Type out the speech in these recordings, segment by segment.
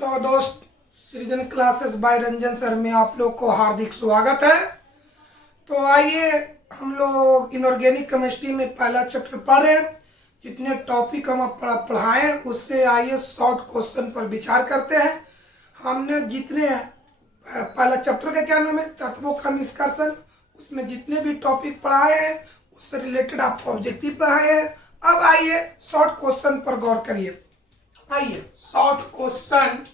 Hello दोस्त, सृजन classes bye Ranjan sir में आप लोग को हार्दिक स्वागत है। तो आइए हम लोग इनऑर्गेनिक केमिस्ट्री में पहला चैप्टर पढ़ रहे हैं। जितने टॉपिक हम पढ़ाएं उससे आइए शॉर्ट क्वेश्चन पर विचार करते हैं। हमने जितने पहला चैप्टर का क्या नाम है, तत्वों का निष्कर्षण, उसमें जितने भी टॉपिक पढ़ाए हैं उससे रिलेटेड आपको ऑब्जेक्टिव पढ़ाए हैं। अब आइए शॉर्ट क्वेश्चन पर गौर करिए। आइए शॉर्ट क्वेश्चन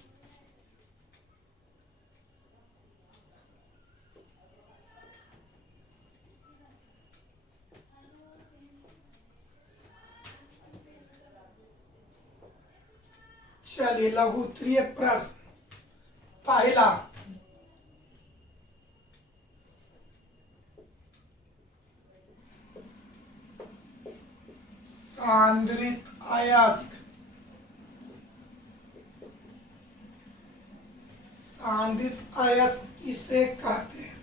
चलिए, लघु त्रियक प्रश्न पहला, सांद्रित अयस्क। सांद्रित अयस्क किसे कहते हैं?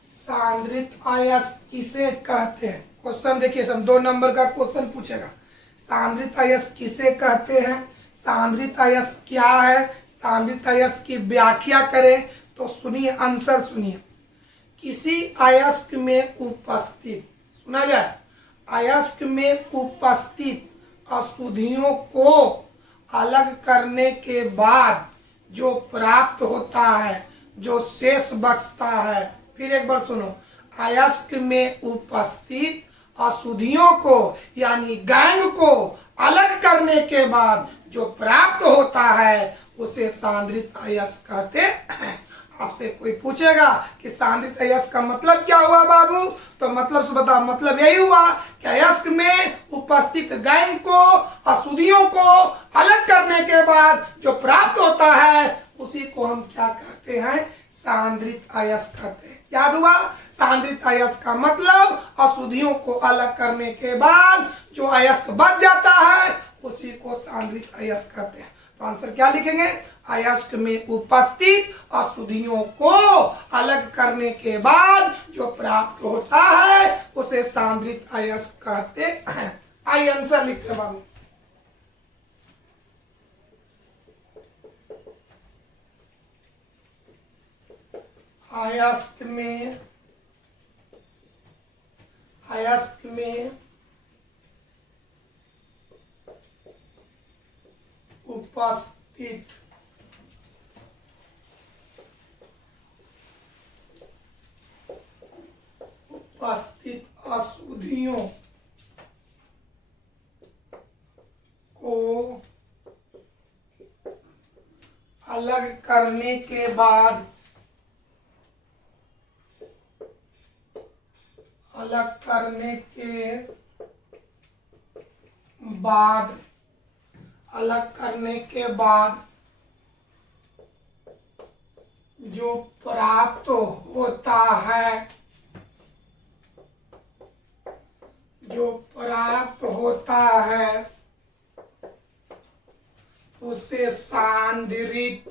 सांद्रित अयस्क किसे कहते हैं? क्वेश्चन देखिए, सब 2 नंबर का क्वेश्चन पूछेगा। सांद्रित अयस्क किसे कहते हैं, सांद्रित अयस्क क्या है, सांद्रित अयस्क की व्याख्या करें। तो सुनिए, आंसर सुनिए। किसी अयस्क में उपस्थित, सुना जाए, अयस्क में उपस्थित अशुद्धियों को अलग करने के बाद जो प्राप्त होता है, जो शेष बचता है, फिर एक बार सुनो, अयस्क में उपस्थित अशुद्धियों को यानी गैंग को अलग करने के बाद जो प्राप्त होता है उसे सांद्रित अयस्क कहते हैं। आपसे कोई पूछेगा कि सांद्रित अयस्क का मतलब क्या हुआ बाबू, तो मतलब से बताओ। मतलब यही हुआ कि अयस्क में उपस्थित गैंग को, अशुद्धियों को अलग करने के बाद जो प्राप्त होता है उसी को हम क्या कहते हैं, सांद्रित अयस्क कहते हैं। याद हुआ, सांद्रित अयस्क का मतलब अशुद्धियों को अलग करने के बाद जो अयस्क बच जाता है उसी को सांद्रित अयस्क कहते हैं। तो आंसर क्या लिखेंगे, अयस्क में उपस्थित अशुद्धियों को अलग करने के बाद जो प्राप्त होता है उसे सांद्रित अयस्क कहते हैं। आइए आंसर लिखते हैं बाबू। अयस्क में उपस्थित अशुद्धियों को अलग करने के बाद जो प्राप्त होता है उसे सांद्रित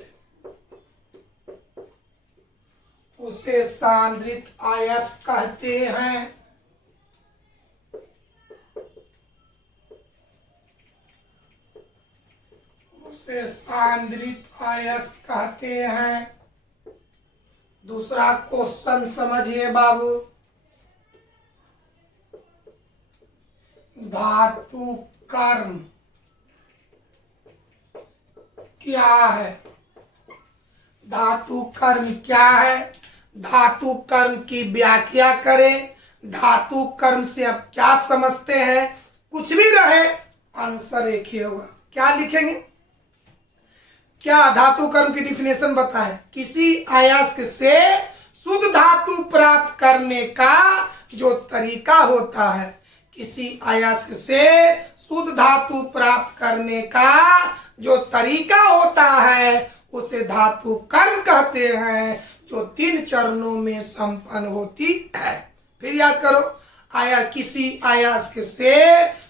अयस्क कहते हैं। उसे सांद्रित अयस्क कहते हैं। दूसरा क्वेश्चन समझिए बाबू। धातु कर्म क्या है? धातु कर्म क्या है, धातु कर्म की व्याख्या करें। धातु कर्म से आप क्या समझते हैं? कुछ भी रहे आंसर एक ही होगा। क्या लिखेंगे? क्या धातु कर्म की डिफिनेशन बताएं। किसी अयस्क से शुद्ध धातु प्राप्त करने का जो तरीका होता है, किसी अयस्क से शुद्ध धातु प्राप्त करने का जो तरीका होता है उसे धातु कर्म कहते हैं, जो 3 चरणों में संपन्न होती है। फिर याद करो, किसी अयस्क से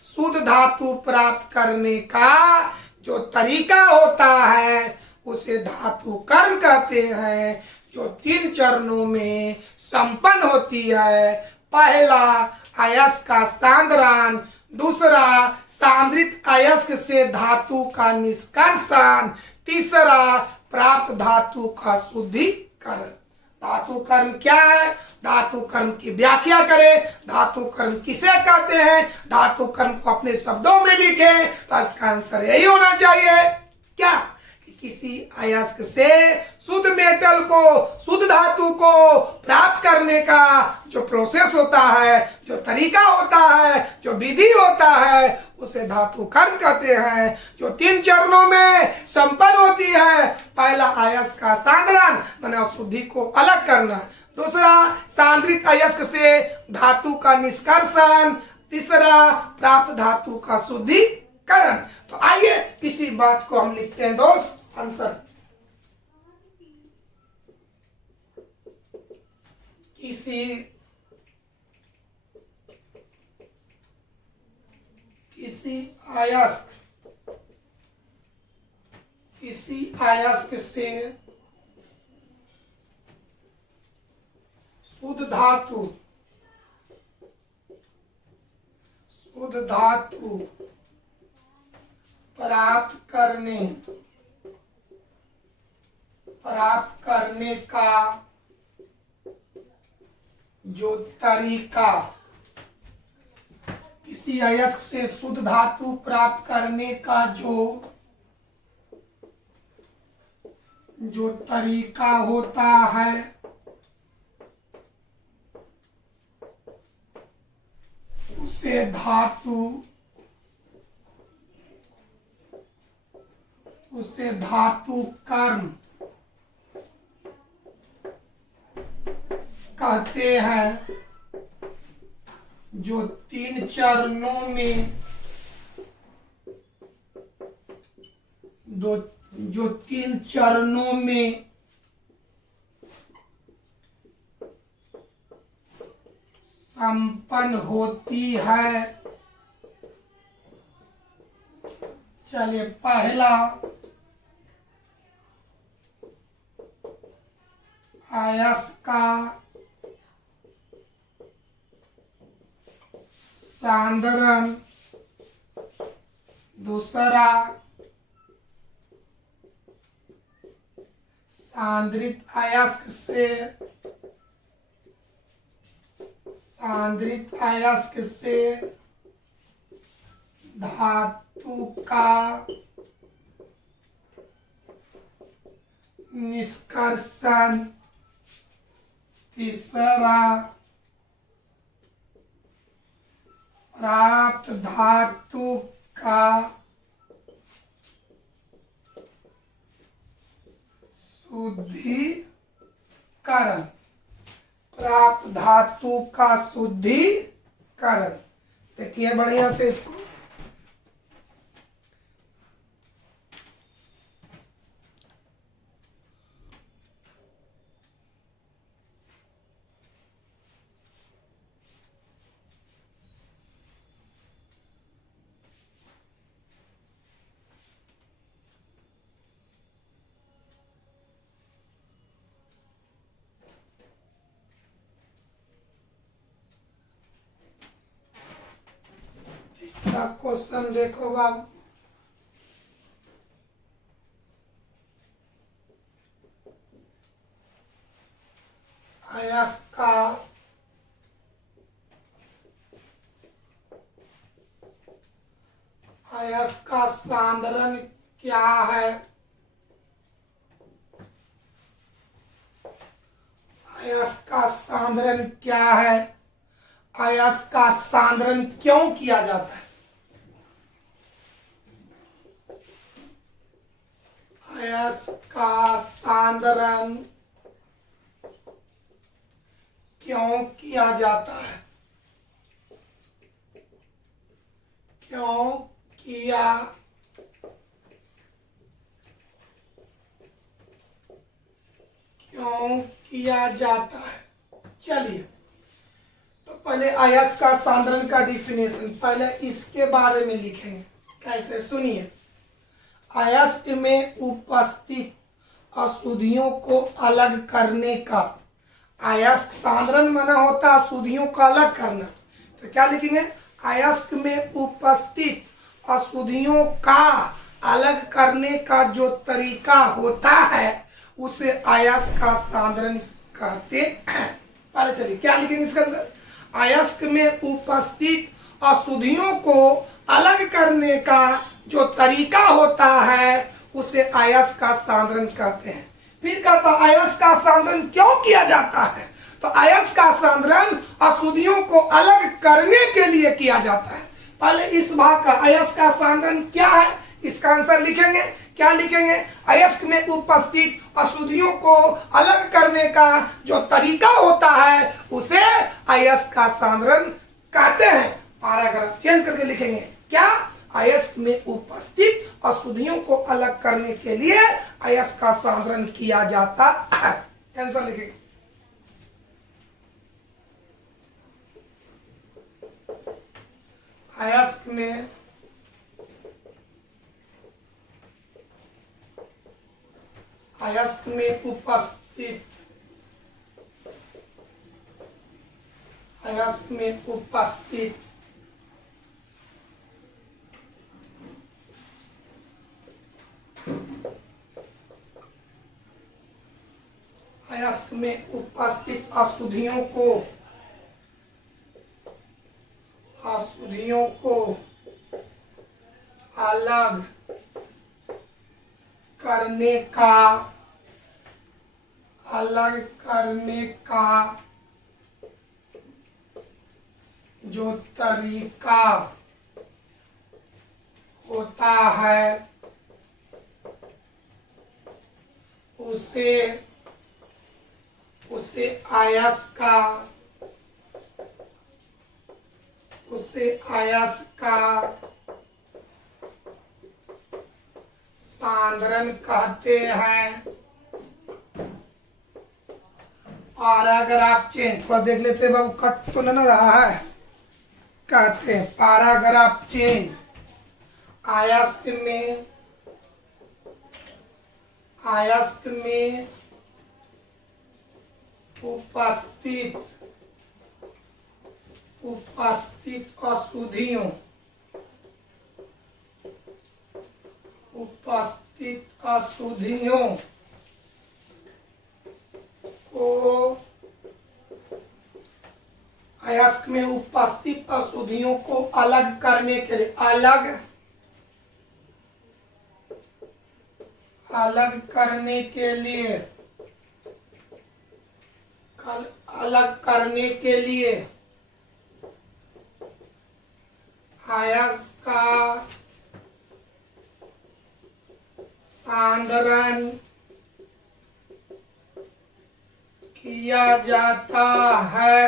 शुद्ध धातु प्राप्त करने का जो तरीका होता है उसे धातु कर्म कहते हैं, जो 3 चरणों में संपन्न होती है। पहला अयस्क का सांद्रण, दूसरा सांद्रित अयस्क से धातु का निष्कर्षण, तीसरा प्राप्त धातु का शुद्धिकरण। धातु कर्म क्या है? धातु कर्म की व्याख्या करें। धातु कर्म किसे कहते हैं? धातु कर्म को अपने शब्दों में लिखें तो इसका आंसर यही होना चाहिए। क्या? कि किसी अयस्क से शुद्ध मेटल को, शुद्ध धातु को प्राप्त करने का जो प्रोसेस होता है, जो तरीका होता है, जो विधि होता है, उसे धातु कर्म कहते हैं, जो 3 चरणों में संपन्न होती है। पहला अयस्क का सांद्रण माने शुद्धि को अलग करना, दूसरा सांद्रित अयस्क से धातु का निष्कर्षण, तीसरा प्राप्त धातु का शुद्धिकरण। तो आइए इसी बात को हम लिखते हैं दोस्त आंसर। किसी अयस्क से शुद्ध धातु प्राप्त करने का जो तरीका, किसी अयस्क से शुद्ध धातु प्राप्त करने का जो तरीका होता है, उसे धातु कर्म कहते हैं। जो 3 चरणों में संपन्न होती है। चलिए, पहला अयस्क का सांद्रण, दूसरा सांद्रित अयस्क से धातु का निष्कर्षण, तीसरा प्राप्त धातु का शुद्धिकरण। प्राप्त धातु का शुद्धिकरण। देखिए बढ़िया से इसको। क्वेश्चन देखो बाबू, अयस्क का सांद्रण क्या है? अयस्क का सांद्रण क्या है? अयस्क का सांद्रण क्यों किया जाता है? अयस्क का सांद्रण क्यों किया जाता है? क्यों किया जाता है? चलिए, तो पहले अयस्क का सांद्रण का डिफिनेशन, पहले इसके बारे में लिखेंगे। कैसे? सुनिए। अयस्क में उपस्थित अशुद्धियों को अलग करने का। अयस्क सांद्रण माना होता है अशुद्धियों को अलग करना। तो क्या लिखेंगे? अयस्क में उपस्थित अशुद्धियों का अलग करने का जो तरीका होता है उसे अयस्क का सांद्रण कहते हैं। पहले चलिए क्या लिखेंगे इसका आंसर? अयस्क में उपस्थित अशुद्धियों को अलग करने का जो तरीका होता है उसे अयस्क का सांद्रण कहते हैं। फिर कहता अयस्क का सांद्रण क्यों किया जाता है? तो अयस्क का सांद्रण अशुद्धियों को अलग करने के लिए किया जाता है। पहले इस भाग का अयस्क का सांद्रण क्या है इसका आंसर लिखेंगे। क्या लिखेंगे? अयस्क में उपस्थित अशुद्धियों को अलग करने का जो तरीका होता है उसे अयस्क का सांद्रण कहते हैं। पैराग्राफ चेंज करके लिखेंगे। क्या? अयस्क में उपस्थित अशुद्धियों को अलग करने के लिए अयस्क का सांद्रण किया जाता है। आंसर लिखेंगे। अयस्क में उपस्थित अयस्क में उपस्थित अयस्क में उपस्थित अशुद्धियों को अलग करने का जो तरीका होता है उसे अयस्क का सांद्रण कहते हैं। पैराग्राफ चेंज थोड़ा देख लेते हैं बाबू, कट तो नहीं रहा है। कहते हैं पैराग्राफ चेंज। अयस्क में उपस्थित अशुद्धियों को अयस्क में उपस्थित अशुद्धियों को अलग करने के लिए अलग करने के लिए अयस्क का सांद्रण किया जाता है।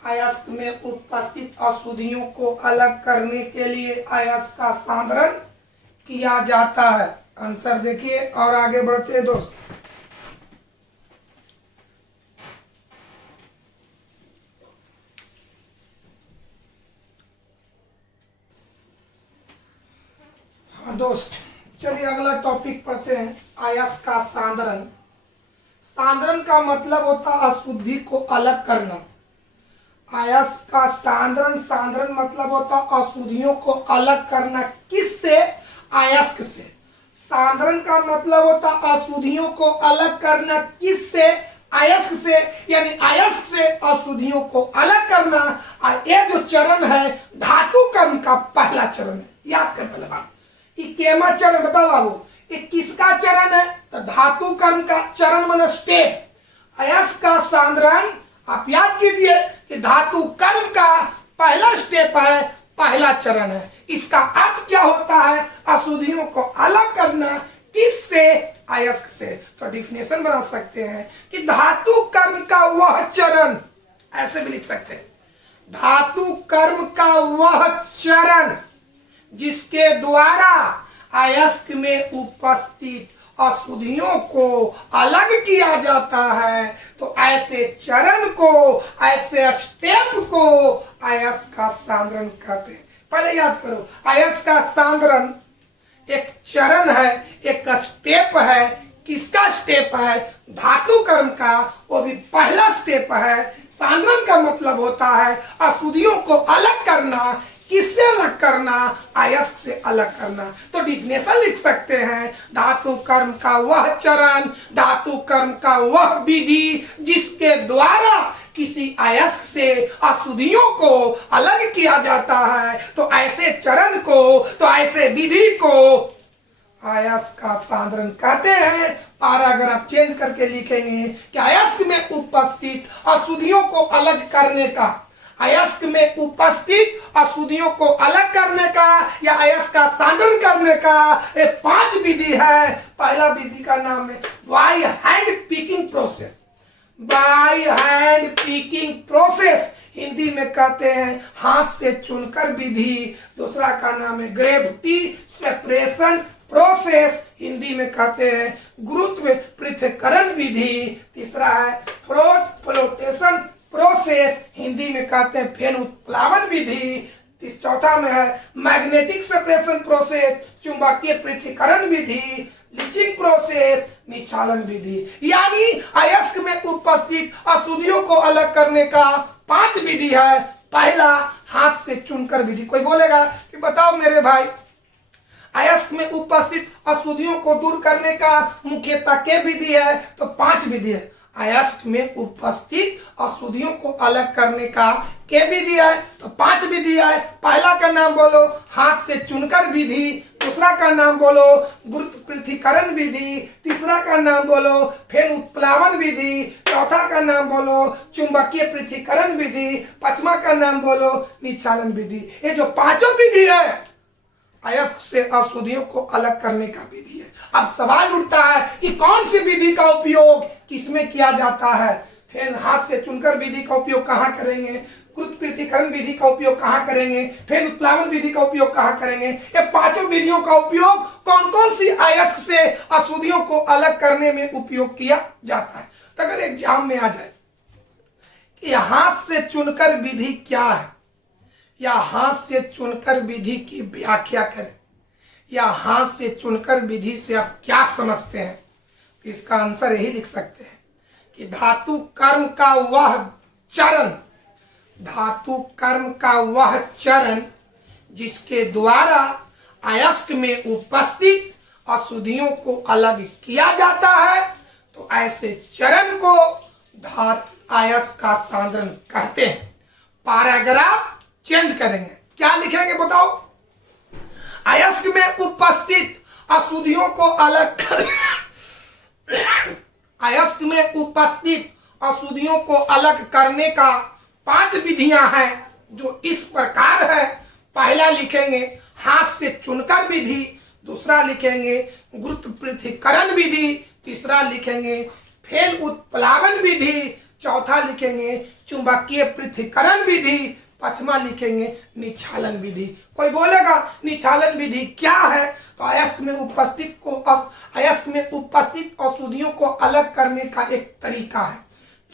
अयस्क में उपस्थित अशुद्धियों को अलग करने के लिए अयस्क का सांद्रण किया जाता है। आंसर देखिए और आगे बढ़ते हैं दोस्त। हाँ दोस्त, चलिए अगला टॉपिक पढ़ते हैं। अयस्क का सांद्रण। सांद्रण का मतलब होता है अशुद्धि को अलग करना। अयस्क का सांद्रण मतलब होता है अशुद्धियों को अलग करना। किससे? अयस्क से। सांद्रण का मतलब होता है अशुद्धियों को अलग करना। किससे? अयस्क से। यानी अयस्क से अशुद्धियों को अलग करना। और ये जो चरण है धातु कर्म का पहला चरण है। याद कर पहले बात, ये केमा चरण बताओ बाबू, ये किसका चरण है? तो धातु कर्म का चरण माने स्टेप। अयस्क का सांद्रण आप याद कीजिए कि धातु कर्म का पहला स्टेप है, पहला चरण है। इसका अर्थ क्या होता है? अशुद्धियों को अलग करना। किससे? अयस्क से। तो डिफिनेशन बना सकते हैं कि धातु कर्म का वह चरण, ऐसे भी लिख सकते हैं, धातु कर्म का वह चरण जिसके द्वारा अयस्क में उपस्थित अशुद्धियों को अलग किया जाता है। तो ऐसे चरण को, ऐसे स्टेप को अयस्क का सांद्रण कहते हैं। पहले याद करो, अयस्क का सांद्रण एक चरण है, एक स्टेप है। किसका स्टेप है? धातु कर्म का, वो भी पहला स्टेप है। सांद्रण का मतलब होता है अशुद्धियों को अलग करना। किससे अलग करना? अयस्क से अलग करना। तो डिफिनेशन लिख सकते हैं, धातु कर्म का वह चरण, धातु कर्म का वह विधि जिसके द्वारा किसी अयस्क से अशुद्धियों को अलग किया जाता है। तो ऐसे चरण को, तो ऐसे विधि को अयस्क का सांद्रण कहते हैं। पैराग्राफ चेंज करके लिखेंगे कि अयस्क में उपस्थित अशुद्धियों को अलग करने का, अयस्क में उपस्थित अशुद्धियों को अलग करने का या अयस्क का सांद्रण करने का एक 5 विधि है। पहला विधि का नाम है by hand picking process. By hand picking process Hindi में कहते हैं हाथ से चुनकर विधि। दूसरा का नाम है ग्रेविटी सेपरेशन प्रोसेस, हिंदी में कहते हैं गुरुत्व पृथक्करण विधि। तीसरा है फ्लोटेशन प्रोसेस, हिंदी में कहते हैं फेन उत्प्लावन विधि। चौथा में है मैग्नेटिक सेपरेशन प्रोसेस, चुंबकीय पृथक्करण विधि। लीचिंग प्रोसेस, निक्षालन विधि। यानी अयस्क में उपस्थित अशुद्धियों को अलग करने का 5 विधि है। पहला हाथ से चुनकर विधि। कोई बोलेगा कि बताओ मेरे भाई, अयस्क में उपस्थित अशुद्धियों को दूर करने का मुख्यतः क्या विधि है? तो 5 विधि है। अयस्क में उपस्थित अशुद्धियों को अलग करने का क्या विधि है? तो 5 विधि है। पहला का नाम बोलो हाथ से चुनकर विधि। दूसरा का नाम बोलो गुरुत्व पृथक्करण विधि। तीसरा का नाम बोलो फेन उत्प्लावन विधि। चौथा का नाम बोलो चुंबकीय पृथक्करण विधि। पांचवा का नाम बोलो निक्षालन विधि। ये जो 5 विधि है अयस्क से अशुद्धियों को अलग करने का विधि है। अब सवाल उठता है कि कौन सी विधि का उपयोग किसमें किया जाता है? फिर हाथ से चुनकर विधि का उपयोग कहाँ करेंगे? गुरुत्व पृथक्करण विधि का उपयोग कहाँ करेंगे? फिर उत्प्लावन विधि का उपयोग कहाँ करेंगे? ये 5 विधियों का उपयोग कौन कौन सी अयस्क से अशुद्धियों को अलग करने में उपयोग किया जाता है? तो अगर एग्जाम में आ जाए कि हाथ से चुनकर विधि क्या है, या हाथ से चुनकर विधि की व्याख्या करें, या हाथ से चुनकर विधि से आप क्या समझते हैं, तो इसका आंसर यही लिख सकते हैं कि धातु कर्म का वह चरण, धातु कर्म का वह चरण जिसके द्वारा अयस्क में उपस्थित अशुद्धियों को अलग किया जाता है, तो ऐसे चरण को धातु अयस्क का सांद्रण कहते हैं। पैराग्राफ चेंज करेंगे, क्या लिखेंगे बताओ? अयस्क में उपस्थित अशुद्धियों को अलग अयस्क में उपस्थित अशुद्धियों को अलग करने का 5 विधियां हैं जो इस प्रकार है। पहला लिखेंगे हाथ से चुनकर विधि। दूसरा लिखेंगे गुरुत्व पृथक्करण विधि। तीसरा लिखेंगे फेन उत्प्लावन विधि। चौथा लिखेंगे चुंबकीय पृथक्करण विधि। पांचवा लिखेंगे निक्षालन विधि। कोई बोलेगा निक्षालन विधि क्या है? तो अयस्क में उपस्थित अशुद्धियों को अलग करने का एक तरीका है।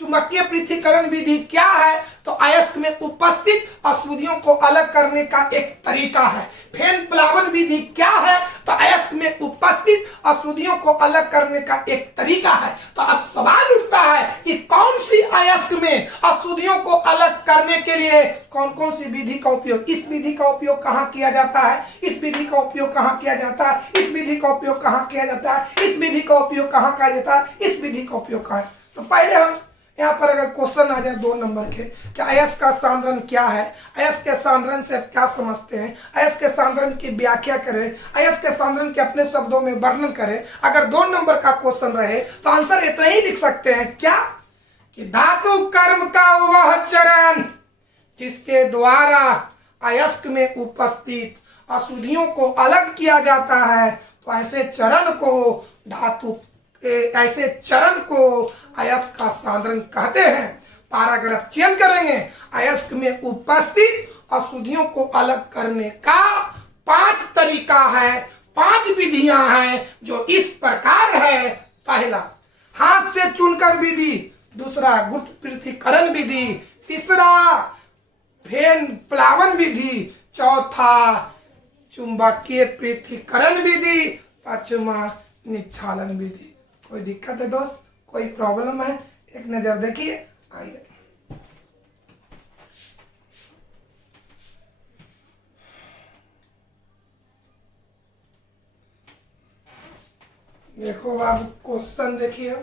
चुंबकीय पृथक्करण विधि क्या है? तो अयस्क में उपस्थित अशुद्धियों को अलग करने का एक तरीका है। फेन प्लावन विधि क्या है? तो अयस्क में उपस्थित अशुद्धियों को अलग करने का एक तरीका है। तो अब सवाल उठता है कि कौन सी अयस्क में अशुद्धियों को अलग करने के लिए कौन कौन सी विधि का उपयोग, इस विधि का उपयोग कहाँ किया जाता है, इस विधि का उपयोग कहाँ किया जाता है, इस विधि का उपयोग कहाँ किया जाता है, इस विधि का उपयोग कहाँ किया जाता है, इस विधि का उपयोग कहाँ है। तो पहले हम यहाँ पर अगर क्वेश्चन आ जाए 2 नंबर के कि अयस्क का सांद्रण क्या है, अयस्क के सांद्रण से आप क्या समझते हैं, अयस्क के सांद्रण की व्याख्या करें, अयस्क के सांद्रण के अपने शब्दों में वर्णन करें। अगर 2 नंबर का क्वेश्चन रहे तो आंसर इतना ही लिख सकते हैं, क्या कि धातु कर्म का वह चरण जिसके द्वारा अयस्क में उपस्थित अशुद्धियों को अलग किया जाता है, तो ऐसे चरण को अयस्क का सांद्रण कहते हैं। पैराग्राफ चेंज करेंगे, अयस्क में उपस्थित अशुद्धियों को अलग करने का 5 तरीका है, 5 विधियां हैं जो इस प्रकार है। पहला हाथ से चुनकर विधि। दूसरा गुरुत्व पृथक्करण विधि। तीसरा फेन प्लावन विधि। चौथा चुंबकीय पृथक्करण विधि, पश्चिमा निक्षालन विधि। कोई दिक्कत है दोस्त, कोई प्रॉब्लम है? एक नजर देखिए, आइए। देखो आप क्वेश्चन देखिए,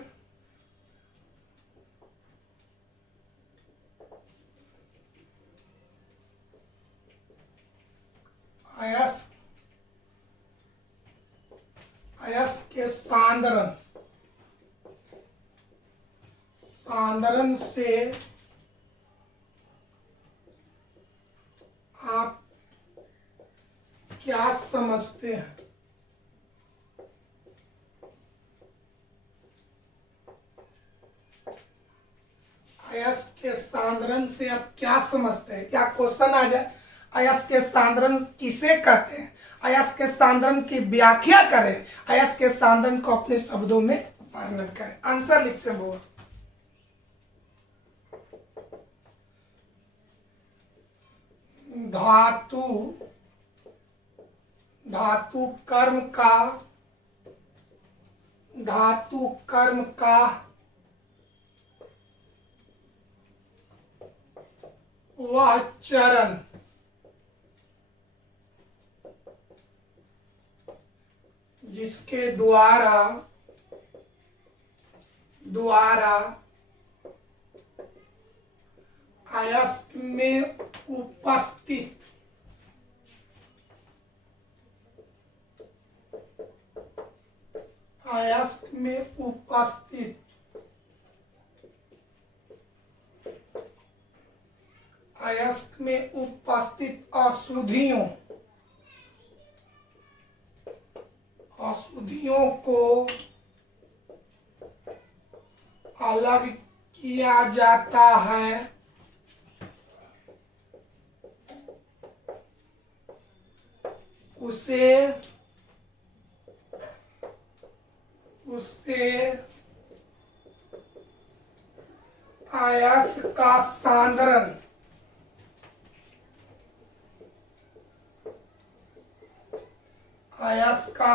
अयस्क के सांद्रण से आप क्या समझते हैं? अयस्क के सांद्रण से आप क्या समझते हैं? क्या क्वेश्चन आ जाए, अयस्क के सांद्रण किसे कहते हैं, अयस्क के सांद्रण की व्याख्या करें, अयस्क के सांद्रण को अपने शब्दों में वर्णन करें। आंसर लिखते हैं वो। धातु कर्म का वह चरण जिसके द्वारा अयस्क में उपस्थित अशुद्धियों को अलग किया जाता है, उसे अयस्क का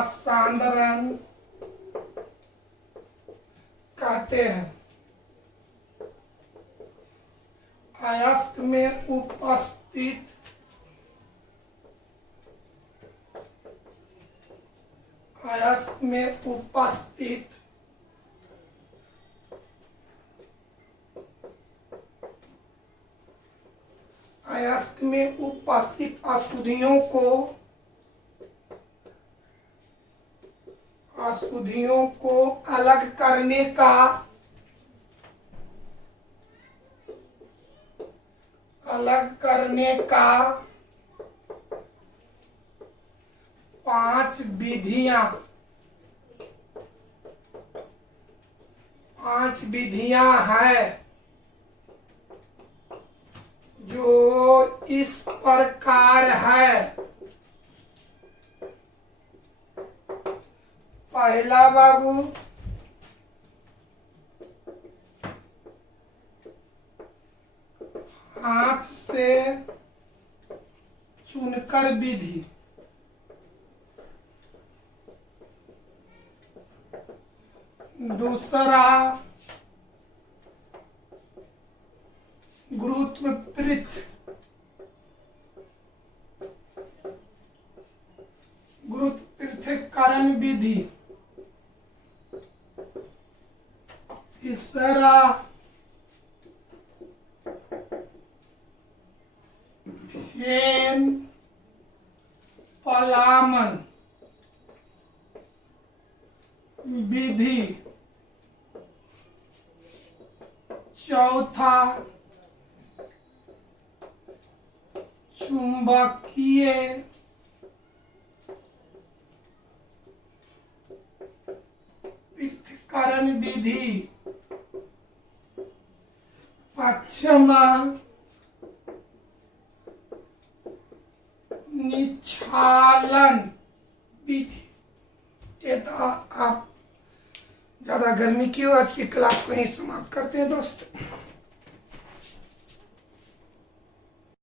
सांद्रण कहते हैं। अयस्क में उपस्थित अशुद्धियों को अलग करने का पांच विधियां हैं, जो इस प्रकार है। पहला बाबू, हाथ से चुनकर विधि। दूसरा, गुरुत्व पृथक्करण विधि। तीसरा, हेन पलामन विधि। चौथा, चुंबकीय पृथक्करण विधि। पांचवा, निक्षालन विधि। ये तो आप ज्यादा गर्मी की हो, आज की क्लास को यहीं समाप्त करते हैं दोस्त।